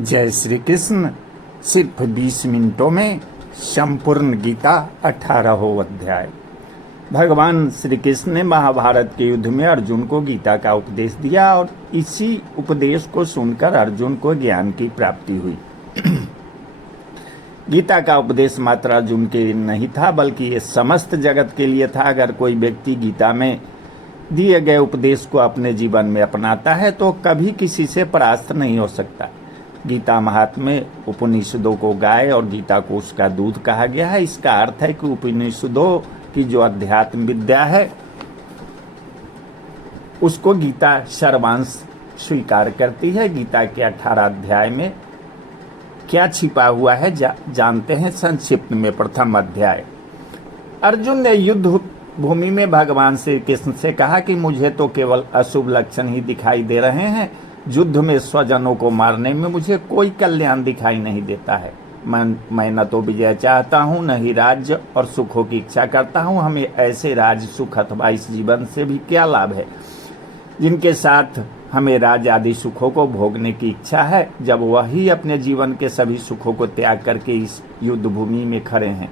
जय श्री कृष्ण। सिर्फ 20 मिनटों में संपूर्ण गीता 18वां अध्याय। भगवान श्री कृष्ण ने महाभारत के युद्ध में अर्जुन को गीता का उपदेश दिया और इसी उपदेश को सुनकर अर्जुन को ज्ञान की प्राप्ति हुई। गीता का उपदेश मात्र अर्जुन के लिए नहीं था, बल्कि ये समस्त जगत के लिए था। अगर कोई व्यक्ति गीता में दिए गए उपदेश को अपने जीवन में अपनाता है तो कभी किसी से परास्त नहीं हो सकता। गीता महात्म्य उपनिषदों को गाय और गीता को उसका दूध कहा गया है। इसका अर्थ है कि उपनिषदों की जो अध्यात्म विद्या है उसको गीता सर्वांश स्वीकार करती है। गीता के 18 अध्याय में क्या छिपा हुआ है जानते हैं संक्षिप्त में। प्रथम अध्याय। अर्जुन ने युद्ध भूमि में भगवान श्री कृष्ण से कहा कि मुझे तो केवल अशुभ लक्षण ही दिखाई दे रहे हैं। युद्ध में स्वजनों को मारने में मुझे कोई कल्याण दिखाई नहीं देता है। मैं न तो विजय चाहता हूँ, न ही राज्य और सुखों की इच्छा करता हूँ। हमें ऐसे राज सुख अथवा इस जीवन से भी क्या लाभ है जिनके साथ हमें राज आदि सुखों को भोगने की इच्छा है, जब वही अपने जीवन के सभी सुखों को त्याग करके इस युद्ध भूमि में खड़े हैं।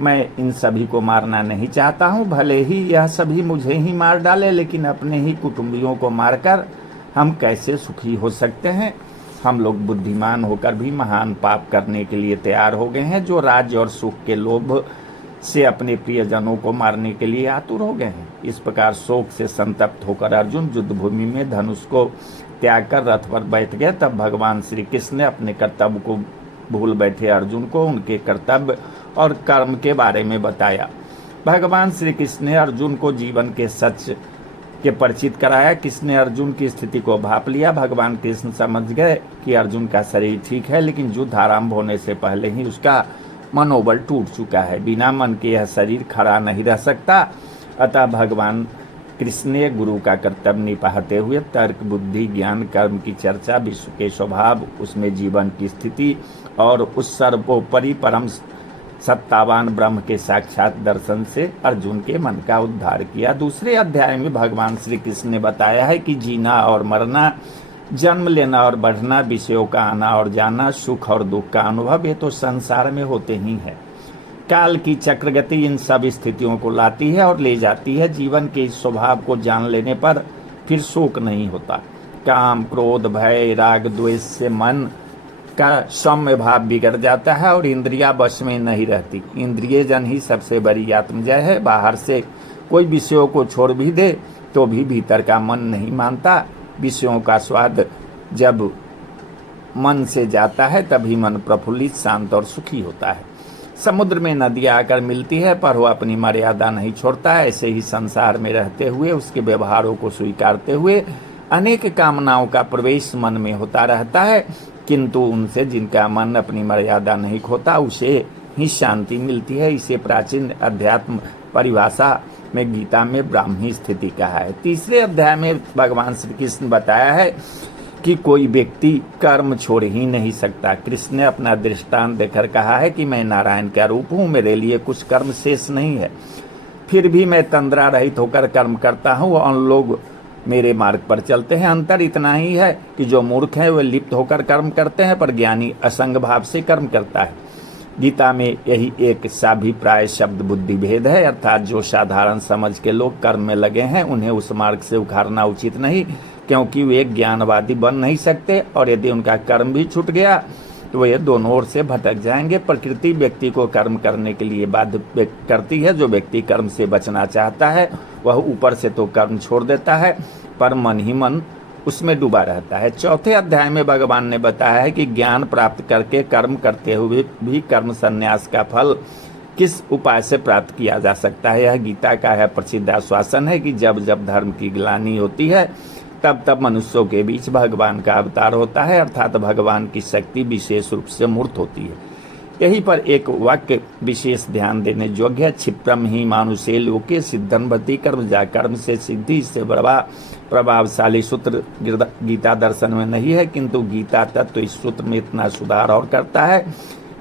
मैं इन सभी को मारना नहीं चाहता हूँ। भले ही यह सभी मुझे ही मार डाले, लेकिन अपने ही कुटुंबियों को मारकर हम कैसे सुखी हो सकते हैं। हम लोग बुद्धिमान होकर भी महान पाप करने के लिए तैयार हो गए हैं, जो राज्य और सुख के लोभ से अपने प्रियजनों को मारने के लिए आतुर हो गए हैं। इस प्रकार शोक से संतप्त होकर अर्जुन युद्ध भूमि में धनुष को त्याग कर रथ पर बैठ गए। तब भगवान श्री कृष्ण ने अपने कर्तव्य को भूल बैठे अर्जुन को उनके कर्तव्य और कर्म के बारे में बताया। भगवान श्री कृष्ण ने अर्जुन को जीवन के सच के परिचित कराया। कृष्ण ने अर्जुन की स्थिति को भाप लिया। भगवान कृष्ण समझ गए कि अर्जुन का शरीर ठीक है, लेकिन युद्ध आरंभ होने से पहले ही उसका मनोबल टूट चुका है। बिना मन के यह शरीर खड़ा नहीं रह सकता। अतः भगवान कृष्ण ने गुरु का कर्तव्य निभाते हुए तर्क, बुद्धि, ज्ञान, कर्म की चर्चा, विश्व के स्वभाव, उसमें जीवन की स्थिति और उस सर्वोपरि परम सत्तावान ब्रह्म के साक्षात दर्शन से अर्जुन के मन का उद्धार किया। दूसरे अध्याय में भगवान श्री कृष्ण ने बताया है कि जीना और मरना, जन्म लेना और बढ़ना, विषयों का आना और जाना, सुख और दुख का अनुभव, ये तो संसार में होते ही है। काल की चक्रगति इन सब स्थितियों को लाती है और ले जाती है। जीवन के इस स्वभाव को जान लेने पर फिर शोक नहीं होता। काम, क्रोध, भय, राग, द्वेष से मन का सौम्य भाव बिगड़ जाता है और इंद्रियां वश में नहीं रहती। इंद्रिय जन ही सबसे बड़ी आत्मजय है। बाहर से कोई विषयों को छोड़ भी दे तो भी भीतर का मन नहीं मानता। विषयों का स्वाद जब मन से जाता है तभी मन प्रफुल्लित, शांत और सुखी होता है। समुद्र में नदियां आकर मिलती है पर वह अपनी मर्यादा नहीं छोड़ता है। ऐसे ही संसार में रहते हुए उसके व्यवहारों को स्वीकारते हुए अनेक कामनाओं का प्रवेश मन में होता रहता है, किंतु उनसे जिनका मन अपनी मर्यादा नहीं खोता उसे ही शांति मिलती है। इसे प्राचीन अध्यात्म परिभाषा में गीता में ब्राह्मी स्थिति कहा है। तीसरे अध्याय में भगवान श्री कृष्ण बताया है कि कोई व्यक्ति कर्म छोड़ ही नहीं सकता। कृष्ण ने अपना दृष्टांत देकर कहा है कि मैं नारायण का रूप हूँ, मेरे लिए कुछ कर्म शेष नहीं है, फिर भी मैं तंद्रा रहित होकर कर्म करता हूँ और लोग मेरे मार्ग पर चलते हैं। अंतर इतना ही है कि जो मूर्ख हैं वे लिप्त होकर कर्म करते हैं, पर ज्ञानी असंग भाव से कर्म करता है। गीता में यही एक साभिप्राय शब्द बुद्धि भेद है, अर्थात जो साधारण समझ के लोग कर्म में लगे हैं उन्हें उस मार्ग से उखाड़ना उचित नहीं, क्योंकि वे ज्ञानवादी बन नहीं सकते और यदि उनका कर्म भी छूट गया तो वे दोनों ओर से भटक जाएंगे। प्रकृति व्यक्ति को कर्म करने के लिए बाध्य करती है। जो व्यक्ति कर्म से बचना चाहता है वह ऊपर से तो कर्म छोड़ देता है, पर मन ही मन उसमें डूबा रहता है। चौथे अध्याय में भगवान ने बताया है कि ज्ञान प्राप्त करके कर्म करते हुए भी कर्म संन्यास का फल किस उपाय से प्राप्त किया जा सकता है। यह गीता का है प्रसिद्ध आश्वासन है कि जब जब धर्म की ग्लानि होती है तब तब मनुष्यों के बीच भगवान का अवतार होता है, अर्थात भगवान की शक्ति विशेष रूप से मूर्त होती है। यहीं पर एक वाक्य विशेष ध्यान देने योग्य है। क्षिप्रम ही मानुषे लोके सिद्धन्वति कर्म जा। कर्म से सिद्धि से बड़ा प्रभावशाली सूत्र गीता दर्शन में नहीं है, किंतु गीता तत्व इस सूत्र में इतना सुधार और करता है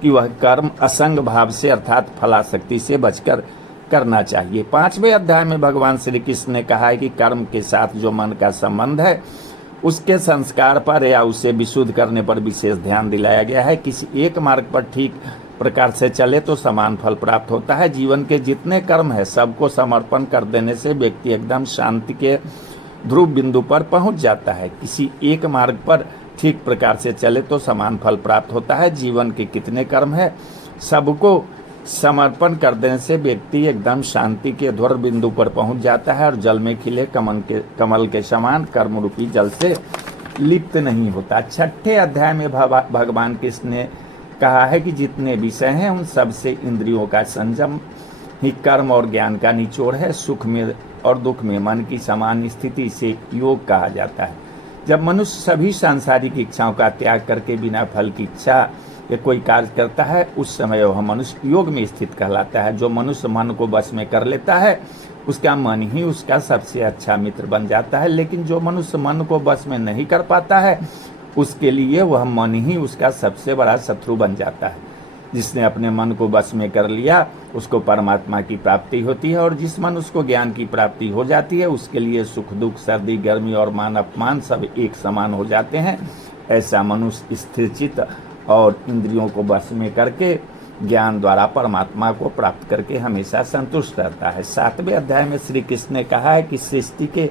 कि वह कर्म असंग भाव से अर्थात फलाशक्ति से बचकर करना चाहिए। 5वें अध्याय में भगवान श्री कृष्ण ने कहा है कि कर्म के साथ जो मन का संबंध है उसके संस्कार पर या उसे विशुद्ध करने पर विशेष ध्यान दिलाया गया है। किसी एक मार्ग पर ठीक प्रकार से चले तो समान फल प्राप्त होता है। जीवन के जितने कर्म है सबको समर्पण कर देने से व्यक्ति एकदम शांति के ध्रुव बिंदु पर पहुंच जाता है। किसी एक मार्ग पर ठीक प्रकार से चले तो समान फल प्राप्त होता है। जीवन के कितने कर्म है सबको समर्पण कर देने से व्यक्ति एकदम शांति के ध्रुव बिंदु पर पहुंच जाता है और जल में खिले कमल के समान कर्म रूपी जल से लिप्त नहीं होता। छठे अध्याय में भगवान कृष्ण ने कहा है कि जितने विषय हैं उन सब से इंद्रियों का संयम ही कर्म और ज्ञान का निचोड़ है। सुख में और दुख में मन की समान स्थिति से योग कहा जाता है। जब मनुष्य सभी सांसारिक इच्छाओं का त्याग करके बिना फल की इच्छा या कोई कार्य करता है उस समय वह मनुष्य योग में स्थित कहलाता है। जो मनुष्य मन को बस में कर लेता है उसका मन ही उसका सबसे अच्छा मित्र बन जाता है, लेकिन जो मनुष्य मन को बस में नहीं कर पाता है उसके लिए वह मन ही उसका सबसे बड़ा शत्रु बन जाता है। जिसने अपने मन को बस में कर लिया उसको परमात्मा की प्राप्ति होती है, और जिस मनुष्य को ज्ञान की प्राप्ति हो जाती है उसके लिए सुख दुख सर्दी गर्मी और मान अपमान सब एक समान हो जाते हैं। ऐसा मनुष्य स्थिरचित्त और इंद्रियों को बस में करके ज्ञान द्वारा परमात्मा को प्राप्त करके हमेशा संतुष्ट रहता है। 7वें अध्याय में श्री कृष्ण ने कहा है कि सृष्टि के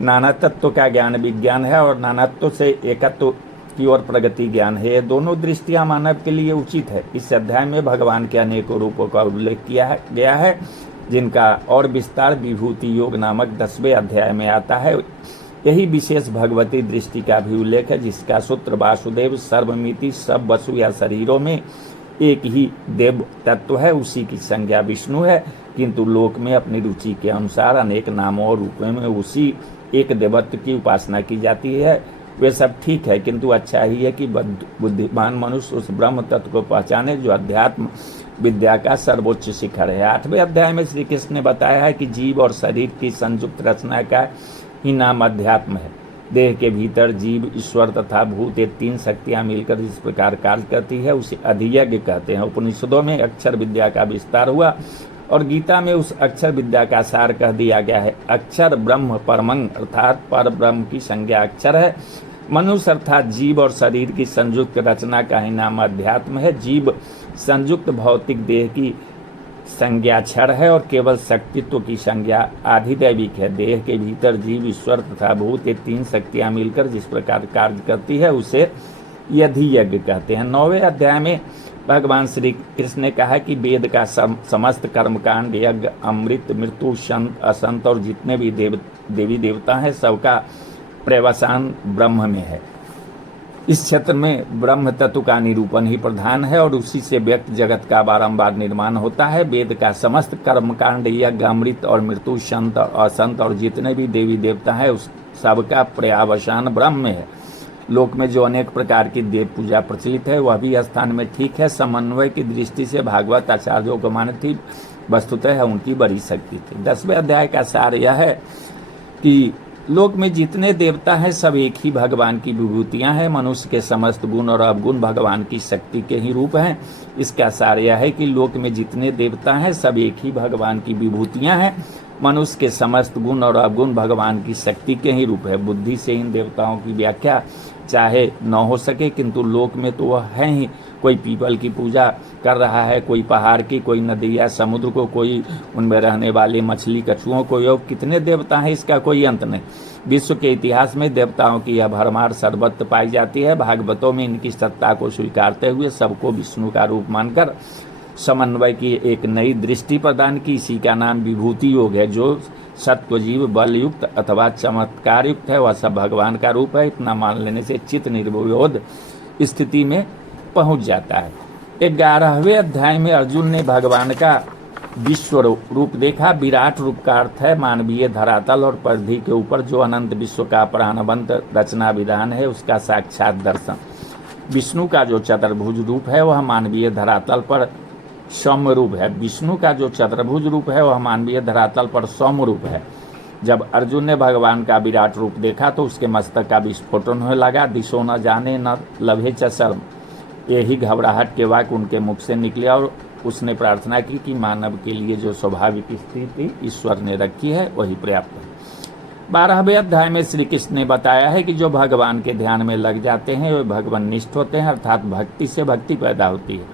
नाना तत्व का ज्ञान विज्ञान है और नानात्व से एकत्व की ओर प्रगति ज्ञान है। ये दोनों दृष्टियां मानव के लिए उचित है। इस अध्याय में भगवान के अनेकों रूपों का उल्लेख किया गया है जिनका और विस्तार विभूति योग नामक 10वें अध्याय में आता है। यही विशेष भगवती दृष्टि का भी उल्लेख है जिसका सूत्र वासुदेव सर्वमिति सब वसु या शरीरों में एक ही देव तत्व है, उसी की संज्ञा विष्णु है, किंतु लोक में अपनी रुचि के अनुसार अनेक नामों और रूपों में उसी एक देवत्व की उपासना की जाती है। वे सब ठीक है, किंतु अच्छा ही है कि बुद्धिमान मनुष्य उस ब्रह्म तत्व को पहचाने जो अध्यात्म विद्या का सर्वोच्च शिखर है। 8वें अध्याय में श्री कृष्ण ने बताया है कि जीव और शरीर की संयुक्त रचना का ही नाम अध्यात्म है। देह के भीतर जीव ईश्वर तथा भूत ये 3 शक्तियां मिलकर जिस प्रकार कार्य करती है उसे अधियज्ञ कहते हैं। उपनिषदों में अक्षर विद्या का विस्तार हुआ और गीता में उस अक्षर विद्या का सार कह दिया गया है। अक्षर ब्रह्म परमं अर्थात पर ब्रह्म की संज्ञा अक्षर है। मनुष्य अर्थात जीव और शरीर की संयुक्त रचना का ही नाम अध्यात्म है। जीव संयुक्त भौतिक देह की संज्ञा क्षर है और केवल शक्तित्व की संज्ञा आधिदैविक है। देह के भीतर जीव ईश्वर तथा भूत ये 3 शक्तियां मिलकर जिस प्रकार कार्य करती है उसे अधियज्ञ कहते हैं। 9वें अध्याय में भगवान श्री कृष्ण ने कहा कि वेद का समस्त कर्मकांड यज्ञ अमृत मृत्यु संत असंत और जितने भी देवी देवता हैं सबका प्रवसान ब्रह्म में है। इस क्षेत्र में ब्रह्म तत्व का निरूपण ही प्रधान है और उसी से व्यक्त जगत का बारंबार निर्माण होता है। वेद का समस्त कर्मकांड यज्ञ अमृत और मृत्यु संत और असंत और जितने भी देवी देवता है उस सबका पर्यावसान ब्रह्म में है। लोक में जो अनेक प्रकार की देव पूजा प्रचलित है वह भी स्थान में ठीक है। समन्वय की दृष्टि से भागवत आचार्यों को माने थी वस्तुतः उनकी बड़ी शक्ति थी। 10वें अध्याय का सार यह है कि लोक में जितने देवता हैं सब एक ही भगवान की विभूतियां हैं। मनुष्य के समस्त गुण और अवगुण भगवान की शक्ति के ही रूप हैं। इसका सार यह है कि लोक में जितने देवता हैं सब एक ही भगवान की विभूतियां हैं। मनुष्य के समस्त गुण और अवगुण भगवान की शक्ति के ही रूप है। बुद्धि से इन देवताओं की व्याख्या चाहे न हो सके किंतु लोक में तो वह है ही। कोई पीपल की पूजा कर रहा है, कोई पहाड़ की, कोई नदी या समुद्र को, कोई उनमें रहने वाले मछली कछुओं को। योग कितने देवता हैं इसका कोई अंत नहीं। विश्व के इतिहास में देवताओं की यह भरमार सर्वत्र पाई जाती है। भागवतों में इनकी सत्ता को स्वीकारते हुए सबको विष्णु का रूप मानकर समन्वय की एक नई दृष्टि प्रदान की। इसी का नाम विभूति योग है। जो सत्वजीव बल युक्त अथवा चमत्कार युक्त है वह सब भगवान का रूप है। इतना मान लेने से चित्त निर्विरोध स्थिति में पहुंच जाता है। 11वें अध्याय में अर्जुन ने भगवान का विश्व रूप देखा। विराट रूप का अर्थ है मानवीय धरातल और परिधि के ऊपर जो अनंत विश्व का प्राणवंत रचना विधान है उसका साक्षात दर्शन। विष्णु का जो चतुर्भुज रूप है वह मानवीय धरातल पर सौम्य रूप है। विष्णु का जो चतुर्भुज रूप है वह मानवीय धरातल पर सौम्य रूप है। जब अर्जुन ने भगवान का विराट रूप देखा तो उसके मस्तक का विस्फोटन होने लगा। दिशो न जाने न लभे च शर्म, यही घबराहट के वाक्य उनके मुख से निकले और उसने प्रार्थना की कि मानव के लिए जो स्वाभाविक स्थिति ईश्वर ने रखी है वही पर्याप्त है। 12वें अध्याय में श्री कृष्ण ने बताया है कि जो भगवान के ध्यान में लग जाते हैं वे भगवान निष्ठ होते हैं, अर्थात भक्ति से भक्ति पैदा होती है।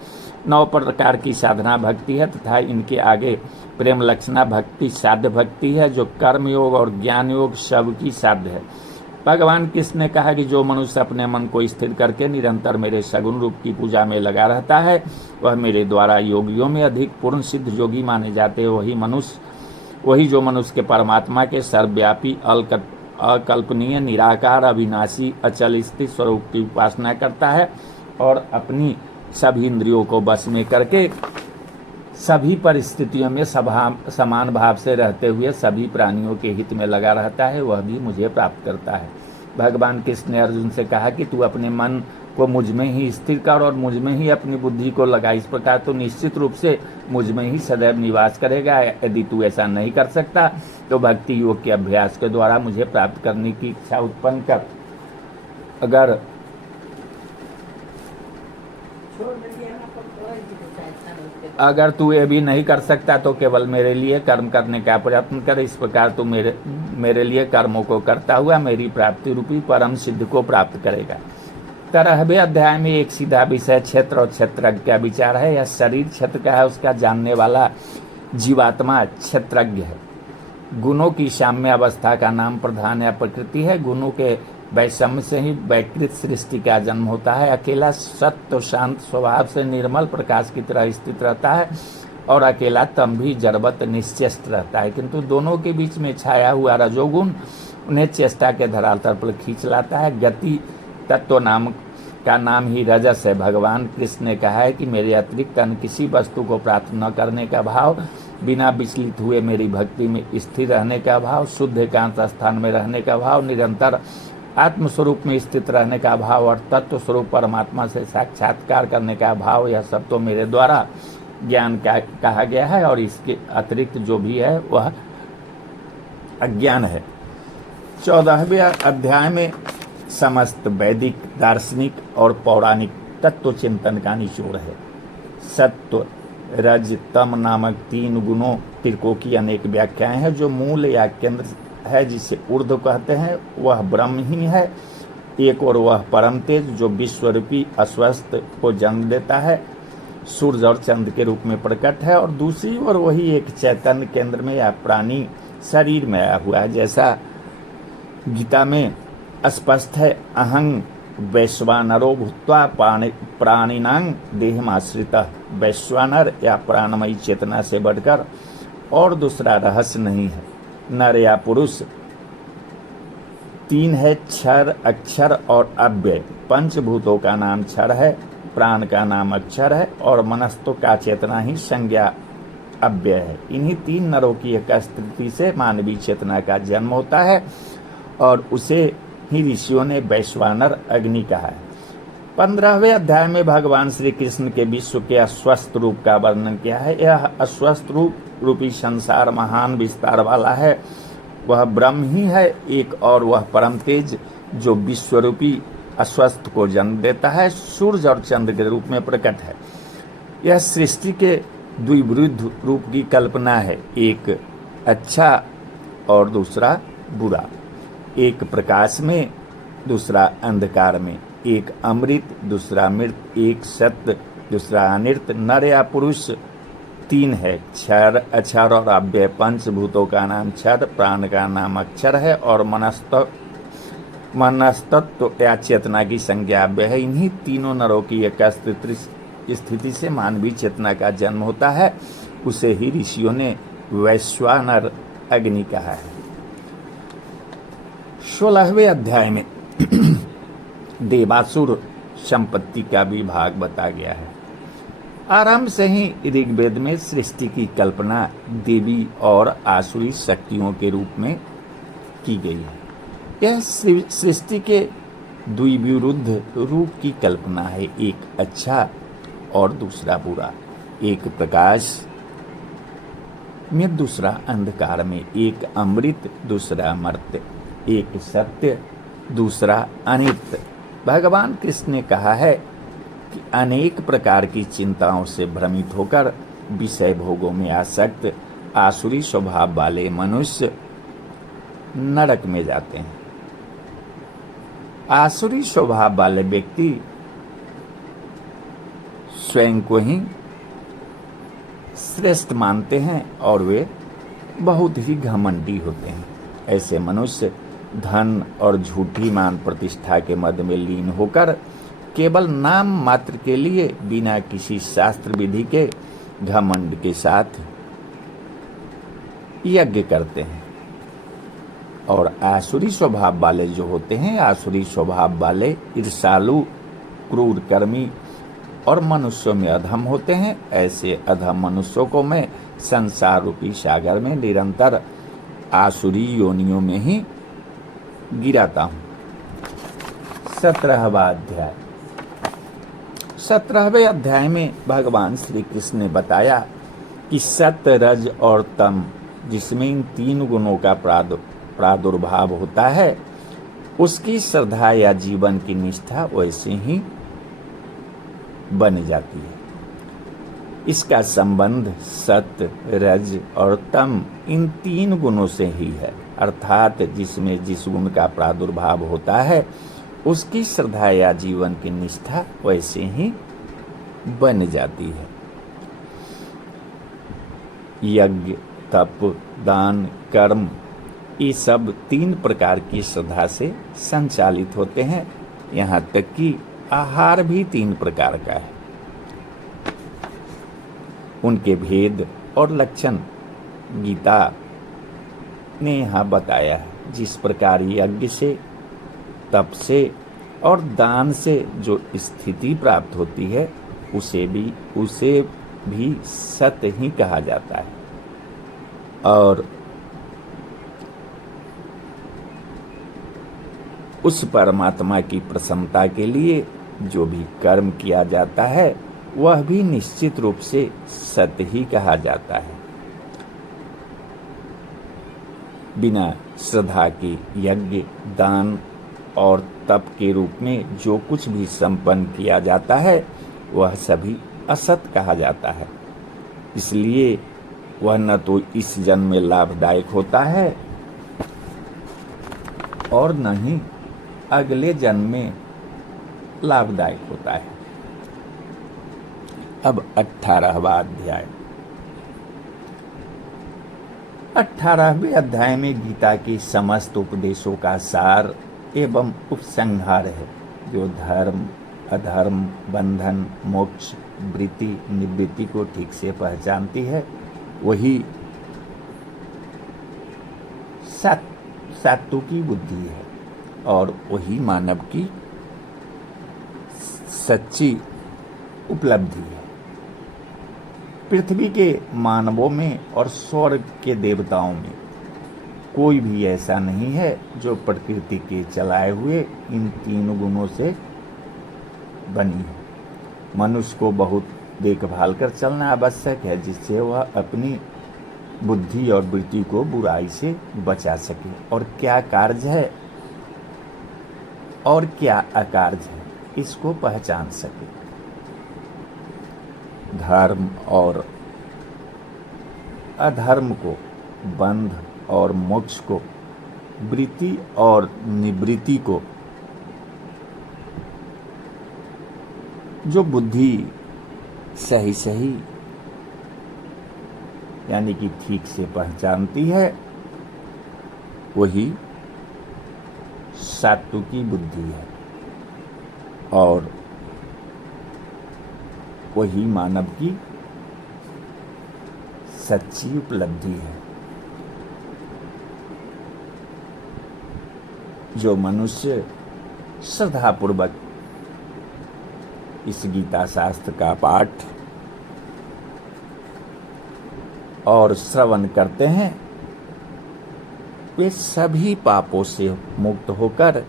9 प्रकार की साधना भक्ति है तथा इनके आगे प्रेम लक्षणा भक्ति साध्य भक्ति है, जो कर्म योग और ज्ञान योग सबकी साध्य है। भगवान कृष्ण ने कहा कि जो मनुष्य अपने मन को स्थिर करके निरंतर मेरे सगुण रूप की पूजा में लगा रहता है वह मेरे द्वारा योगियों में अधिक पूर्ण सिद्ध योगी माने जाते हैं। वही जो मनुष्य के परमात्मा के सर्वव्यापी अकल्पनीय निराकार अविनाशी अचल स्थिर स्वरूप की उपासना करता है और अपनी सभी इंद्रियों को बस में करके सभी परिस्थितियों में समान भाव से रहते हुए सभी प्राणियों के हित में लगा रहता है, वह भी मुझे प्राप्त करता है। भगवान कृष्ण ने अर्जुन से कहा कि तू अपने मन को मुझ में ही स्थिर कर और मुझ में ही अपनी बुद्धि को लगा। इस प्रकार तो निश्चित रूप से मुझ में ही सदैव निवास करेगा। यदि तू ऐसा नहीं कर सकता तो भक्ति योग के अभ्यास के द्वारा मुझे प्राप्त करने की इच्छा उत्पन्न कर। अगर तू ये भी नहीं कर सकता तो केवल मेरे लिए कर्म करने का प्रयत्न कर। इस प्रकार तू मेरे लिए कर्मों को करता हुआ मेरी प्राप्ति रूपी परम सिद्ध को प्राप्त करेगा। 13वें अध्याय में एक सीधा विषय क्षेत्र और क्षेत्रज्ञ का विचार है। यह शरीर क्षेत्र का है, उसका जानने वाला जीवात्मा क्षेत्रज्ञ है। गुणों की साम्य अवस्था का नाम प्रधान या प्रकृति है। गुणों के वैषम्य से ही वैकृत सृष्टि का जन्म होता है। अकेला सत्य शांत स्वभाव से निर्मल प्रकाश की तरह स्थित रहता है और अकेला तम भी जड़वत निश्चेष्ट रहता है, किंतु दोनों के बीच में छाया हुआ रजोगुण उन्हें चेष्टा के धरातल पर खींच लाता है। गति तत्व का नाम ही रजस है। भगवान कृष्ण ने कहा है कि मेरे अतिरिक्त अन्य किसी वस्तु को प्राप्त न करने का भाव, बिना विचलित हुए मेरी भक्ति में स्थिर रहने का भाव, शुद्ध एकांत स्थान में रहने का भाव, निरंतर आत्मस्वरूप में स्थित रहने का भाव और तत्व स्वरूप परमात्मा से साक्षात्कार करने का भाव, यह सब तो मेरे द्वारा ज्ञान कहा गया है और इसके अतिरिक्त जो भी है वह अज्ञान है। 14वें अध्याय में समस्त वैदिक दार्शनिक और पौराणिक तत्व चिंतन का निचोड़ है। सत्व रज तम नामक 3 गुणों तिरकों की अनेक व्याख्याएं हैं। जो मूल या केंद्र है जिसे ऊर्ध्व कहते हैं वह ब्रह्म ही है। एक और वह परम तेज जो विश्वरूपी अस्वस्थ को जन्म देता है, सूर्य और चंद्र के रूप में प्रकट है, और दूसरी ओर वही एक चैतन्य केंद्र में या प्राणी शरीर में आया हुआ है। जैसा गीता में स्पष्ट है, अहं वैश्वानरो भूत्वा प्राणिनां देहमाश्रितः। वैश्वानर या प्राणमयी चेतना से बढ़कर और दूसरा रहस्य नहीं है। नर या पुरुष 3 है, क्षर अक्षर और अव्यय। पंचभूतों का नाम क्षर है, प्राण का नाम अक्षर है और मनस्तु का चेतना ही संज्ञा अव्यय है। इन्हीं 3 नरों की एक स्थिति से मानवीय चेतना का जन्म होता है और उसे ही ऋषियों ने वैश्वानर अग्नि कहा है। 15वें अध्याय में भगवान श्री कृष्ण के विश्व के अस्वस्थ रूप का वर्णन किया है। यह अस्वस्थ रूपी संसार महान विस्तार वाला है, वह ब्रह्म ही है एक, और वह परम तेज जो विश्वरूपी अस्वस्थ को जन्म देता है, सूर्य और चंद्र के रूप में प्रकट है। यह सृष्टि के द्विविरुद्ध रूप की कल्पना है, एक अच्छा और दूसरा बुरा, एक प्रकाश में दूसरा अंधकार में, एक अमृत दूसरा मृत, एक सत्य दूसरा अनिर्त। नर या पुरुष 3 है, क्षर अक्षर और अव्यय। पंचभूतों का नाम क्षर, प्राण का नाम अक्षर है और मनस्तत्व या चेतना की संज्ञा अव्यय है। इन्हीं तीनों नरों की एक स्थिति से मानवीय चेतना का जन्म होता है, उसे ही ऋषियों ने वैश्वानर अग्नि कहा है। 16वें अध्याय में देवासुर संपत्ति का विभाग बताया गया है। आरंभ से ही ऋग्वेद में सृष्टि की कल्पना देवी और आसुरी शक्तियों के रूप में की गई है। यह सृष्टि के द्विविरुद्ध रूप की कल्पना है, एक अच्छा और दूसरा बुरा, एक प्रकाश में दूसरा अंधकार में, एक अमृत दूसरा मर्त्य, एक सत्य दूसरा अनित्य। भगवान कृष्ण ने कहा है कि अनेक प्रकार की चिंताओं से भ्रमित होकर विषय भोगों में आसक्त आसुरी स्वभाव वाले मनुष्य नरक में जाते हैं। आसुरी स्वभाव वाले व्यक्ति स्वयं को ही श्रेष्ठ मानते हैं और वे बहुत ही घमंडी होते हैं। ऐसे मनुष्य धन और झूठी मान प्रतिष्ठा के मद में लीन होकर केवल नाम मात्र के लिए बिना किसी शास्त्र विधि के घमंड के साथ यज्ञ करते हैं। और आसुरी स्वभाव वाले जो होते हैं, आसुरी स्वभाव वाले ईर्षालु, क्रूर कर्मी और मनुष्यों में अधम होते हैं। ऐसे अधम मनुष्यों को मैं संसार रूपी सागर में निरंतर आसुरी योनियों में ही गिराता हूं। 17वां अध्याय। 17वें अध्याय में भगवान श्री कृष्ण ने बताया कि सत्य, रज और तम, जिसमें इन 3 गुणों का प्रादुर्भाव होता है, उसकी श्रद्धा या जीवन की निष्ठा वैसे ही बन जाती है। इसका संबंध सत्य, रज और तम इन 3 गुणों से ही है। अर्थात जिसमें जिस गुण का प्रादुर्भाव होता है, उसकी श्रद्धा या जीवन की निष्ठा वैसे ही बन जाती है। यज्ञ, तप, दान, कर्म, ये सब 3 प्रकार की श्रद्धा से संचालित होते हैं। यहाँ तक कि आहार भी 3 प्रकार का है। उनके भेद और लक्षण गीता ने यहाँ बताया है। जिस प्रकार यज्ञ से, तप से और दान से जो स्थिति प्राप्त होती है, उसे भी सत्य ही कहा जाता है। और उस परमात्मा की प्रसन्नता के लिए जो भी कर्म किया जाता है, वह भी निश्चित रूप से सत्य ही कहा जाता है। बिना श्रद्धा के यज्ञ, दान और तप के रूप में जो कुछ भी संपन्न किया जाता है, वह सभी असत कहा जाता है। इसलिए वह न तो इस जन्म में लाभदायक होता है और न ही अगले जन्म में लाभदायक होता है। अब 18वां अध्याय। 18वें अध्याय में गीता के समस्त उपदेशों का सार एवं उपसंहार है, जो धर्म, अधर्म, बंधन, मोक्ष, वृत्ति, निवृत्ति को ठीक से पहचानती है। वही सात्विकी बुद्धि है और वही मानव की सच्ची उपलब्धि है। पृथ्वी के मानवों में और स्वर्ग के देवताओं में कोई भी ऐसा नहीं है जो प्रकृति के चलाए हुए इन 3 गुणों से बनी है। मनुष्य को बहुत देखभाल कर चलना आवश्यक है, जिससे वह अपनी बुद्धि और वृत्ति को बुराई से बचा सके और क्या कार्य है और क्या अकार्य है, इसको पहचान सके। धर्म और अधर्म को, बंध और मोक्ष को, वृत्ति और निवृत्ति को जो बुद्धि सही यानी कि ठीक से पहचानती है, वही सात्विकी बुद्धि है और वही मानव की सच्ची उपलब्धि है। जो मनुष्य श्रद्धापूर्वक इस गीता शास्त्र का पाठ और श्रवण करते हैं, वे सभी पापों से मुक्त होकर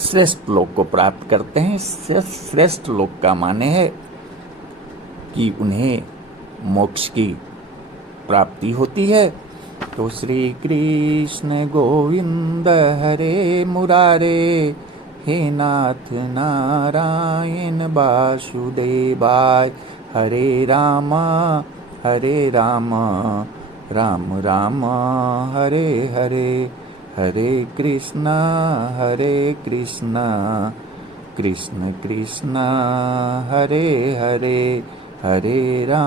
श्रेष्ठ लोक को प्राप्त करते हैं। श्रेष्ठ लोक का माने है कि उन्हें मोक्ष की प्राप्ति होती है। तो श्री कृष्ण गोविंद हरे मुरारे, हे नाथ नारायण वासुदेवाय, हरे रामा राम राम हरे हरे, हरे कृष्णा कृष्ण कृष्ण हरे हरे हरे राम।